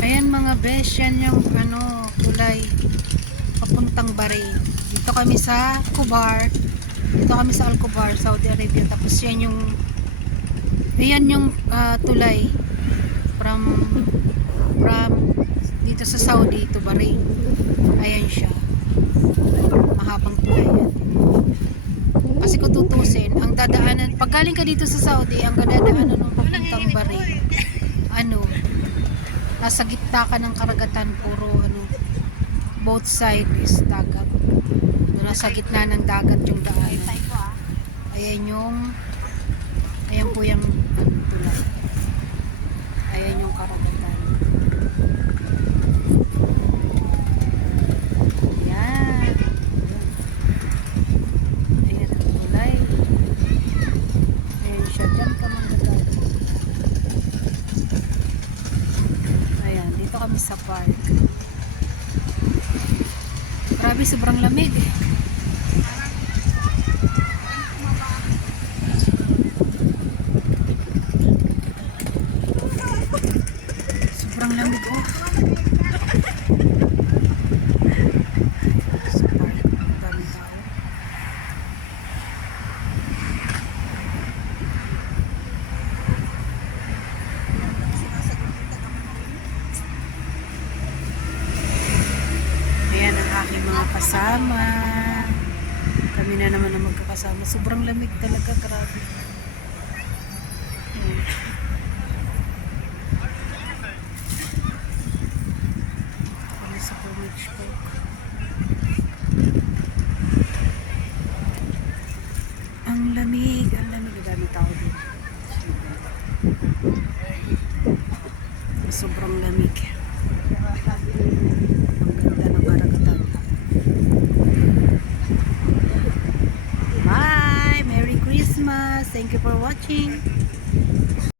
Ayan mga besh, yan yung tulay papuntang Bahrain. Dito kami sa Khobar. Dito kami sa Al-Khobar, Saudi Arabia. Tapos yan yung tulay from dito sa Saudi to Bahrain. Ayan siya. Mahabang tulay yan. Kasi kung tutusin, ang dadaanan, pag galing ka dito sa Saudi, ang dadaanan ng papuntang Bahrain, nasa gitna ka ng karagatan, puro both side is dagat. Nasa gitna ng dagat yung daanan. Ayan po yung tulay. Ayan yung karagatan. Ayan. Ayan ang tulay. Ayan siya. Diyan ka manggagaling. Ayan, dito kami sa park. Grabe, sobrang lamig. Sobrang lamig, oh. Sa park, ang daming tao. Ayan ang aking mga kasama. Kami na naman ang magkakasama. Sobrang lamig talaga, grabe. Kami sa Beach Park. Ang lamig, ang lamig. Dami tao din. Sobrang lamig. Ang ganda ng karagatan. Bye! Merry Christmas! Thank you for watching!